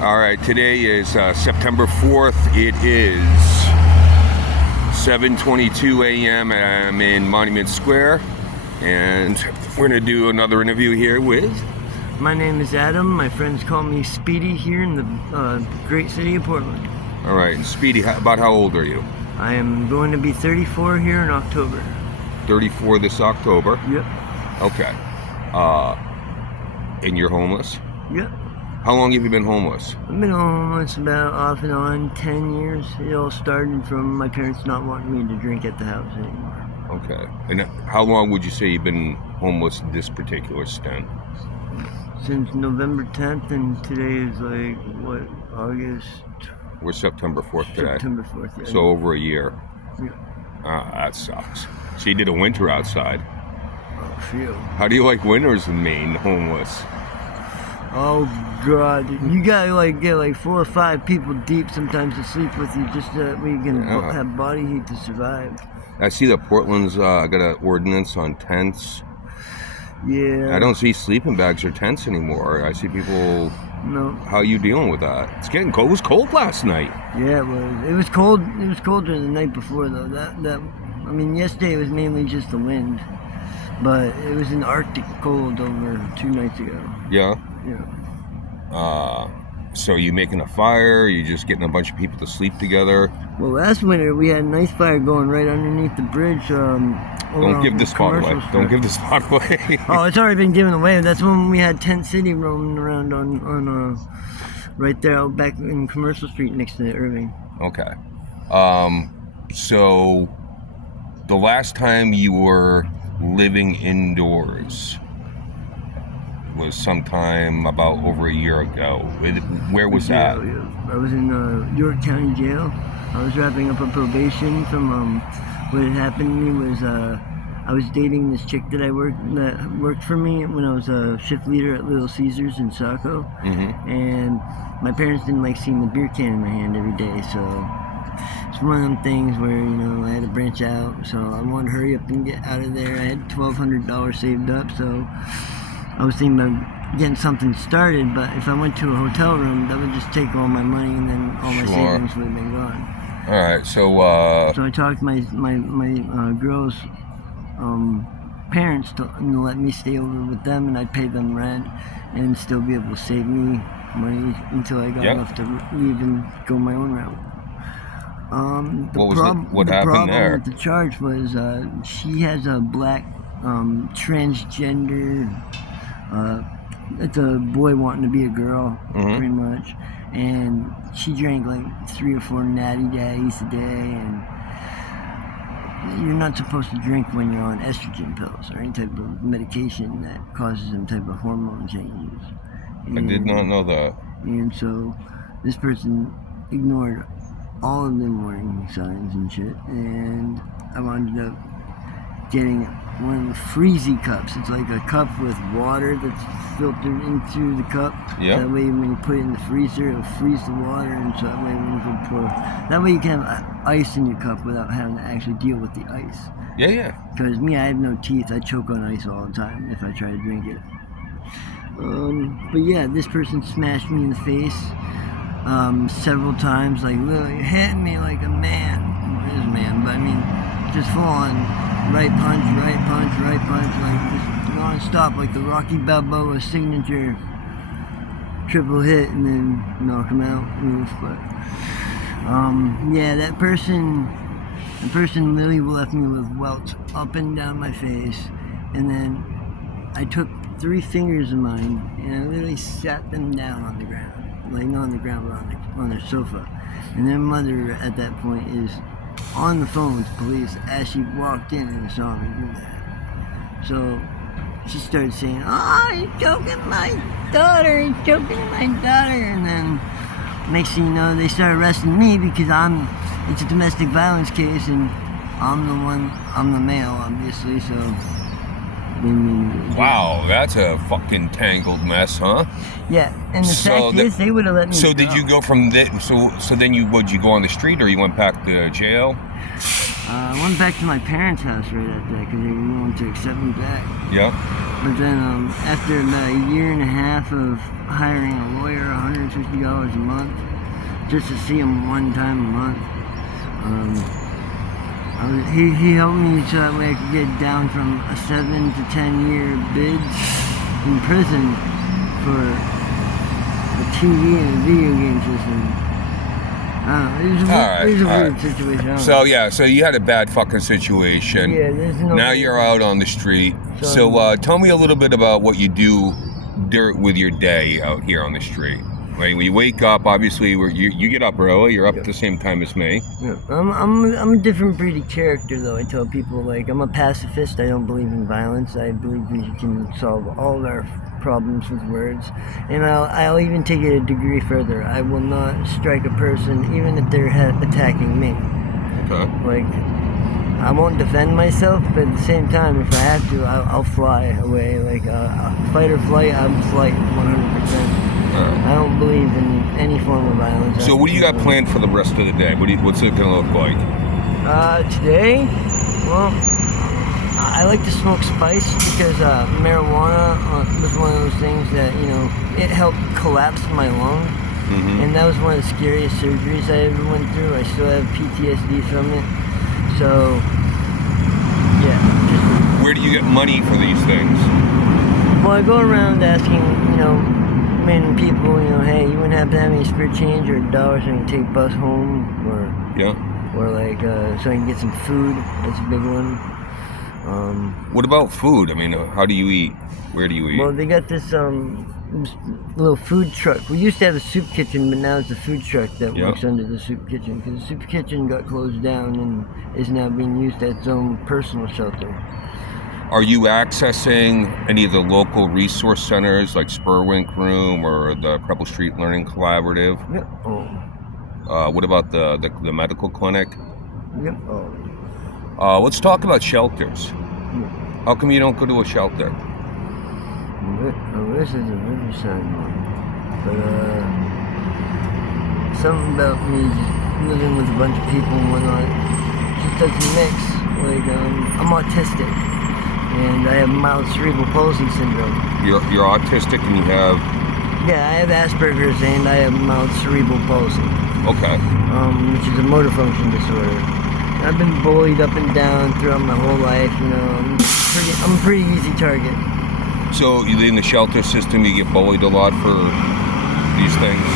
All right, today is September 4th. It is 7:22 a.m. I'm in Monument Square, and we're going to do another interview here with... My name is Adam. My friends call me Speedy here in the great city of Portland. All right, and Speedy, about how old are you? I am going to be 34 here in October. 34 this October? Yep. Okay. And you're homeless? Yep. How long have you been homeless? I've been homeless about off and on 10 years. It all started from my parents not wanting me to drink at the house anymore. Okay. And how long would you say you've been homeless this particular stint? Since November 10th, and today is like, what, August? We're September 4th today. September 4th, yeah. So over a year. Yeah. That sucks. So you did a winter outside. Oh, phew. How do you like winters in Maine, homeless? Oh God! You gotta get 4 or 5 people deep sometimes to sleep with you, just so that we can have body heat to survive. I see that Portland's got an ordinance on tents. Yeah. I don't see sleeping bags or tents anymore. I see people. No. How are you dealing with that? It's getting cold. It was cold last night. Yeah, it was. It was cold. It was colder the night before, though. I mean, yesterday it was mainly just the wind, but it was an Arctic cold over 2 nights ago. Yeah. Yeah. So are you making a fire? Are you just getting a bunch of people to sleep together? Well, last winter we had a nice fire going right underneath the bridge. Don't give this spot away. Don't give this spot away. Oh, it's already been given away. That's when we had Tent City roaming around on right there out back in Commercial Street next to Irving. Okay. So the last time you were living indoors was sometime about over a year ago. Where was that? Yeah. I was in York County Jail. I was wrapping up a probation from what had happened to me was I was dating this chick that worked for me when I was a shift leader at Little Caesars in Saco. Mm-hmm. And my parents didn't like seeing the beer can in my hand every day, so it's one of them things where, I had to branch out, so I wanted to hurry up and get out of there. I had $1,200 saved up, so I was thinking about getting something started, but if I went to a hotel room, that would just take all my money, and then all my savings would have been gone. All right, so I talked to my girl's parents to let me stay over with them, and I'd pay them rent and still be able to save me money until I got enough to leave and go my own route. What happened there? With the charge was she has a black transgender. It's a boy wanting to be a girl, pretty much, and she drank like 3 or 4 Natty Daddies a day, and you're not supposed to drink when you're on estrogen pills or any type of medication that causes some type of hormone changes. I did not know that. And so this person ignored all of the warning signs and shit, and I wound up getting one of the freezy cups. It's like a cup with water that's filtered into the cup. Yeah. That way when you put it in the freezer, it'll freeze the water, and so that way when you go pour, that way you can have ice in your cup without having to actually deal with the ice. Yeah. Because me, I have no teeth. I choke on ice all the time if I try to drink it. But yeah, this person smashed me in the face several times, like literally hitting me like a man. It is a man, but I mean, just full on right punch, like just non-stop, like the Rocky Balboa signature triple hit, and then knock him out. But yeah, that person literally left me with welts up and down my face, and then I took 3 fingers of mine and I literally sat them down on the ground, like not on the ground, but on their sofa, and their mother at that point is on the phone with the police as she walked in and saw me do that. So she started saying, "Oh, he's choking my daughter, and then next thing you know, they started arresting me because it's a domestic violence case, and I'm the male, obviously, so. Wow, that's a fucking tangled mess, huh? Yeah, and the fact is, they would have let me So go. did you go from there? So then would you go on the street, or you went back to jail? I went back to my parents' house right after that because they were willing to accept me back. Yeah. But then after about a year and a half of hiring a lawyer, $150 a month, just to see him one time a month, he helped me so that way I could get down from a 7 to 10 year bid in prison for a TV and a video game system. It was a weird situation. So you had a bad fucking situation. Yeah, there's no. Now you're out on the street. So tell me a little bit about what you do with your day out here on the street. Right, when you wake up, obviously you get up early. You're up at the same time as me. Yeah. I'm a different breed of character, though. I tell people, like, I'm a pacifist. I don't believe in violence. I believe we can solve all of our problems with words. And I'll even take it a degree further. I will not strike a person, even if they're attacking me. Okay. Like, I won't defend myself, but at the same time, if I have to, I'll fly away. Like, fight or flight, I'm flight 100%. I don't believe in any form of violence. So what do you got planned for the rest of the day? What's it going to look like? Today, well, I like to smoke spice because marijuana was one of those things that, it helped collapse my lung. Mm-hmm. And that was one of the scariest surgeries I ever went through. I still have PTSD from it. So, yeah. Where do you get money for these things? Well, I go around asking, random people, hey, you wouldn't happen to have any spare change or dollars so I can take bus home, or like so I can get some food. That's a big one. What about food? I mean, how do you eat? Where do you eat? Well, they got this little food truck. We used to have a soup kitchen, but now it's a food truck that works under the soup kitchen because the soup kitchen got closed down and is now being used as its own personal shelter. Are you accessing any of the local resource centers like Spurwink Room or the Preble Street Learning Collaborative? Yep. What about the medical clinic? Yep. Let's talk about shelters. Yep. How come you don't go to a shelter? This is a Riverside one. But something about me just living with a bunch of people and whatnot just doesn't mix. Like, I'm autistic. And I have mild cerebral palsy syndrome. You're autistic and you have... Yeah, I have Asperger's and I have mild cerebral palsy. Okay. Which is a motor function disorder. I've been bullied up and down throughout my whole life. I'm a pretty easy target. So in the shelter system, you get bullied a lot for these things?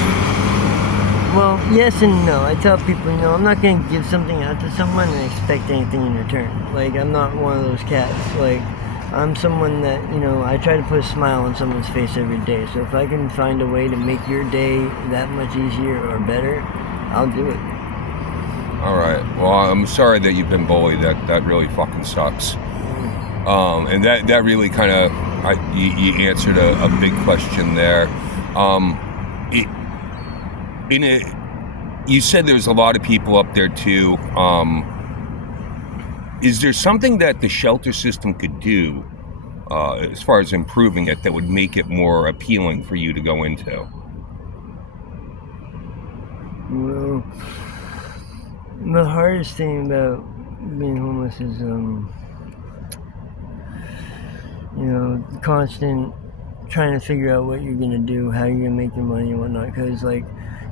Well, yes and no. I tell people, I'm not going to give something out to someone and expect anything in return. Like, I'm not one of those cats. Like, I'm someone that, I try to put a smile on someone's face every day. So if I can find a way to make your day that much easier or better, I'll do it. All right. Well, I'm sorry that you've been bullied. That really fucking sucks. And that really kind of, you answered a big question there. You said there's a lot of people up there too. Is there something that the shelter system could do as far as improving it that would make it more appealing for you to go into? Well, the hardest thing about being homeless is, constant trying to figure out what you're going to do, how you're going to make your money and whatnot. Because, like,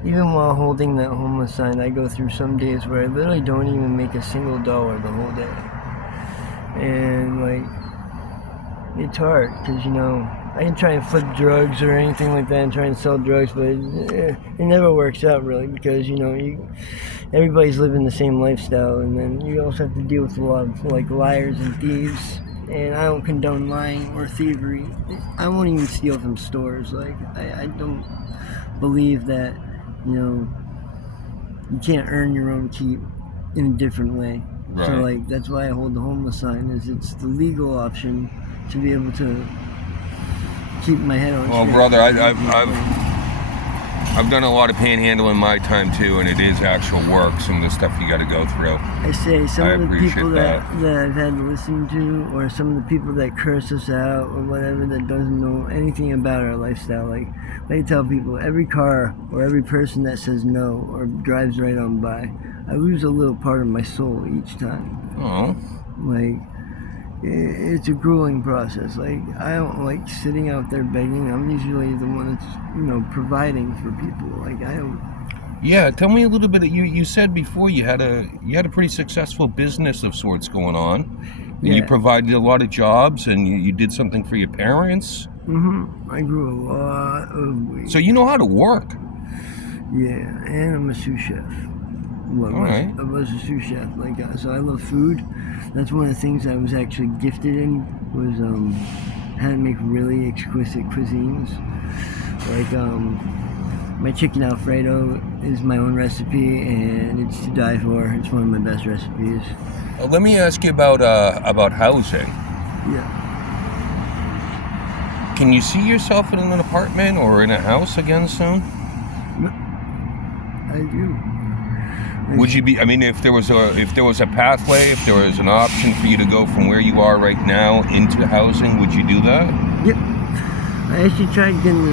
even while holding that homeless sign, I go through some days where I literally don't even make a single dollar the whole day. And, like, it's hard because, I can try and flip drugs or anything like that and try and sell drugs, but it never works out really because, everybody's living the same lifestyle, and then you also have to deal with a lot of, like, liars and thieves. And I don't condone lying or thievery. I won't even steal from stores. Like, I don't believe that, you can't earn your own keep in a different way. Right. So, like, that's why I hold the homeless sign, is it's the legal option to be able to keep my head on straight. Well, brother, I've done a lot of panhandling in my time too, and it is actual work. Some of the stuff you got to go through. I say some I of the appreciate people that. that I've had to listen to, or some of the people that curse us out, or whatever, that doesn't know anything about our lifestyle. Like I tell people, every car or every person that says no or drives right on by, I lose a little part of my soul each time. Oh, Like it's a grueling process. Like I don't like sitting out there begging. I'm usually the one that's providing for people. Like I don't. yeah. Tell me a little bit. You said before you had a pretty successful business of sorts going on, and you Yeah. provided a lot of jobs, and you did something for your parents. I grew a lot of weight. So you know how to work. Yeah, and I'm a sous chef. Well, All right. I was a sous chef. Like, so I love food. That's one of the things I was actually gifted in, was how to make really exquisite cuisines. Like my chicken Alfredo is my own recipe, and it's to die for. It's one of my best recipes. Let me ask you about housing. Yeah. Can you see yourself in an apartment or in a house again soon? I do. Would you be? I mean, if there was a pathway, if there was an option for you to go from where you are right now into housing, would you do that? Yep. I actually tried getting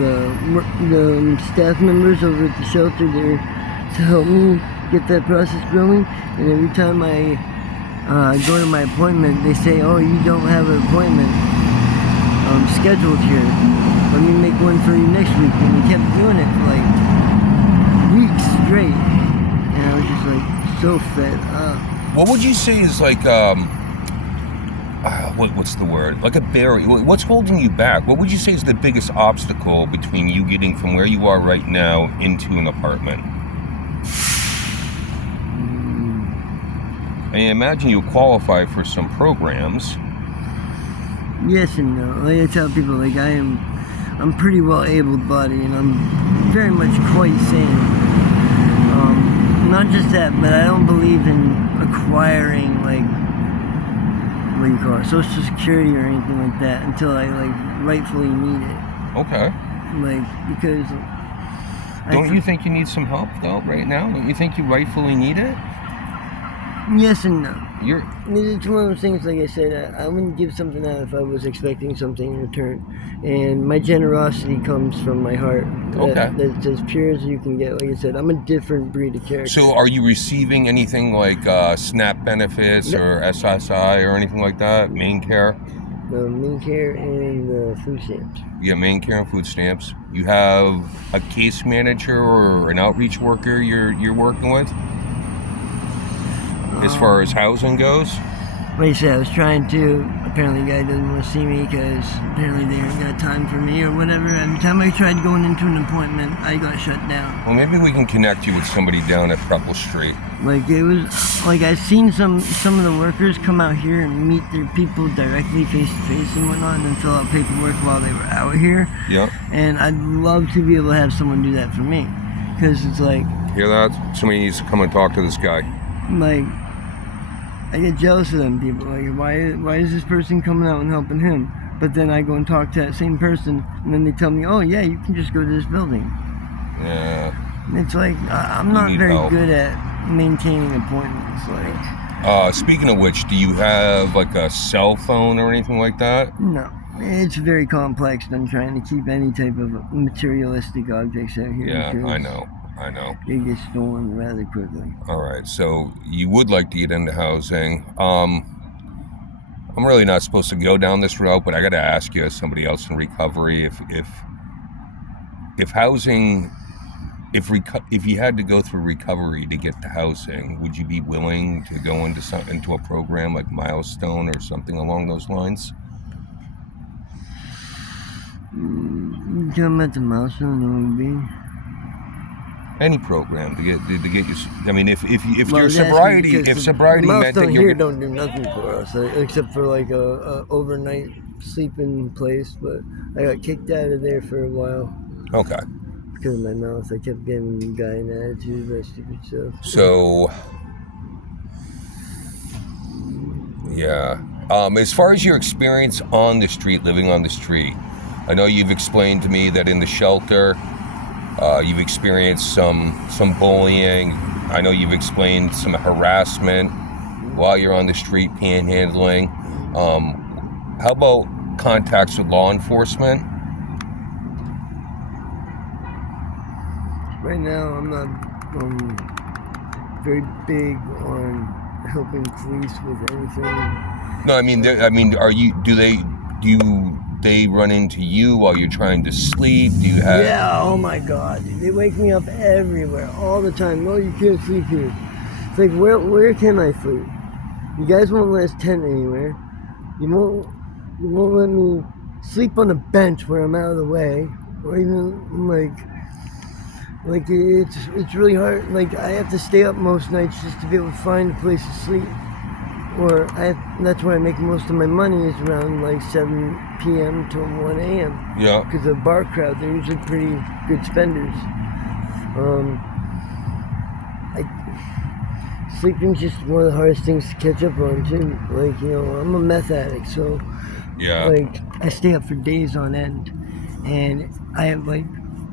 the staff members over at the shelter there to help me get that process going. And every time I go to my appointment, they say, "Oh, you don't have an appointment scheduled here. Let me make one for you next week." And we kept doing it for like weeks straight, and I was just like so fed up. What would you say is like what's the word? Like a barrier. What's holding you back? What would you say is the biggest obstacle between you getting from where you are right now into an apartment? I imagine you qualify for some programs. Yes and no. Like I tell people, like I'm pretty well able-bodied, and I'm very much quite sane. Not just that, but I don't believe in acquiring like what do you call it, Social Security or anything like that until I like rightfully need it. Okay. Like because. Don't you think you need some help though right now? Don't you think you rightfully need it? Yes and no. It's one of those things, like I said, I wouldn't give something out if I was expecting something in return. And my generosity comes from my heart. Okay. That's as pure as you can get. Like I said, I'm a different breed of character. So are you receiving anything like SNAP benefits or SSI or anything like that? Main care? The main care and the food stamps. You have main care and food stamps. You have a case manager or an outreach worker you're working with? As far as housing goes? Like I said, I was trying to. Apparently the guy doesn't want to see me because apparently they haven't got time for me or whatever. Every time I tried going into an appointment, I got shut down. Well, maybe we can connect you with somebody down at Preble Street. Like it was, like I've seen some of the workers come out here and meet their people directly face to face and whatnot, and then fill out paperwork while they were out here. Yep. And I'd love to be able to have someone do that for me, because it's like. Hear that? Somebody needs to come and talk to this guy. Like. I get jealous of them people. Like, why is this person coming out and helping him? But then I go and talk to that same person, and then they tell me, "Oh yeah, you can just go to this building." Yeah. It's like I'm not very good at maintaining appointments. Like. Speaking of which, do you have like a cell phone or anything like that? No, it's very complex. I'm trying to keep any type of materialistic objects out here. Yeah, I know. They get stolen rather quickly. All right, so you would like to get into housing. I'm really not supposed to go down this route, but I got to ask you, as somebody else in recovery, if housing, if you had to go through recovery to get to housing, would you be willing to go into a program like Milestone or something along those lines? You talking about the Milestone? Would be. Any program to get you. I mean, if Well, your sobriety meant that here don't do nothing for us except for like a overnight sleeping place. But I got kicked out of there for a while. Okay. Because of my mouth, I kept getting guy an attitude, that stupid stuff. So, yeah. As far as your experience on the street, living on the street, I know you've explained to me that in the shelter, you've experienced some bullying. I know you've explained some harassment while you're on the street panhandling. How about contacts with law enforcement? Right now, I'm not very big on helping police with anything. No, I mean, do they run into you while you're trying to sleep? Do you have? Yeah, oh my God. They wake me up everywhere, all the time. No, you can't sleep here. It's like, where can I sleep? You guys won't let us tent anywhere. You won't let me sleep on a bench where I'm out of the way. Or even, like it's really hard. Like, I have to stay up most nights just to be able to find a place to sleep. Or that's where I make most of my money, is around like 7 p.m. to 1 a.m. Yeah. Because the bar crowd, they're usually pretty good spenders. Sleeping's just one of the hardest things to catch up on too. Like, I'm a meth addict, so Yeah. like I stay up for days on end, and I have, like,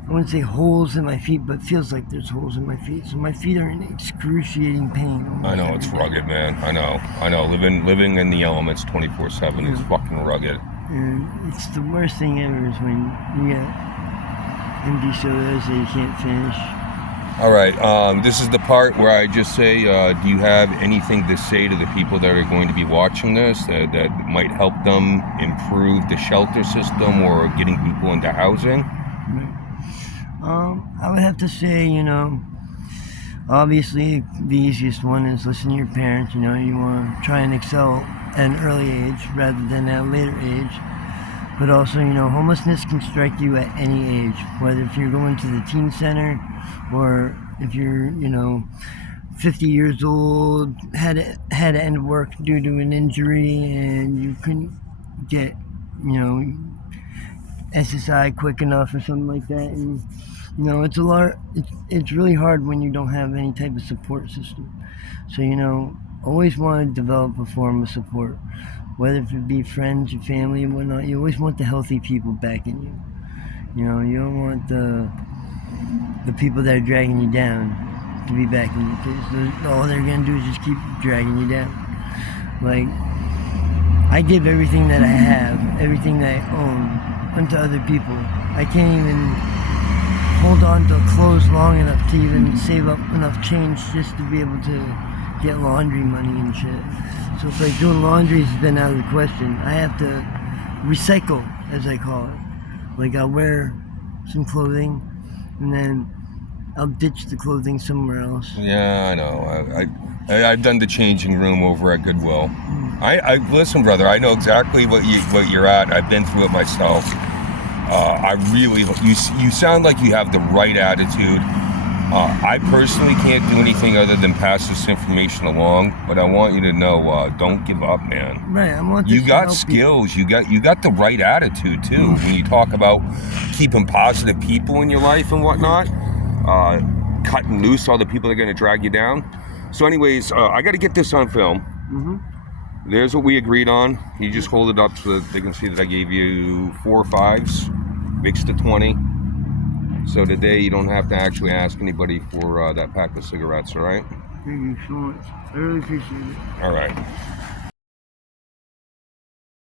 I wouldn't say holes in my feet, but it feels like there's holes in my feet. So my feet are in excruciating pain. I know, it's rugged, man. I know. Living in the elements 24/7 is fucking rugged. And it's the worst thing ever is when you get empty sodas that you can't finish. All right. This is the part where I just say, do you have anything to say to the people that are going to be watching this that might help them improve the shelter system or getting people into housing? I would have to say, obviously the easiest one is listen to your parents. You want to try and excel at an early age rather than at a later age. But also, homelessness can strike you at any age, whether if you're going to the teen center or if you're, 50 years old, had to end work due to an injury and you couldn't get, SSI quick enough or something like that. And, it's really hard when you don't have any type of support system. So, always want to develop a form of support, whether it be friends, your family, and whatnot. You always want the healthy people backing you. You don't want the people that are dragging you down to be backing you, because all they're gonna do is just keep dragging you down. Like, I give everything that I have, everything that I own, unto other people. I can't even hold on to clothes long enough to even save up enough change just to be able to get laundry money and shit. So it's like doing laundry has been out of the question. I have to recycle, as I call it. Like, I'll wear some clothing and then I'll ditch the clothing somewhere else. Yeah, I know. I've done the changing room over at Goodwill. I listen, brother. I know exactly what you're at. I've been through it myself. You sound like you have the right attitude. I personally can't do anything other than pass this information along, but I want you to know, don't give up, man. Right, I want this You to got help skills. You got the right attitude too. When you talk about keeping positive people in your life and whatnot, cutting loose all the people that are going to drag you down. So, anyways, I got to get this on film. Mm-hmm. There's what we agreed on. You just hold it up so that they can see that I gave you 4 5s, mixed to 20. So today you don't have to actually ask anybody for that pack of cigarettes, all right? Thank you so much. I really appreciate it. All right.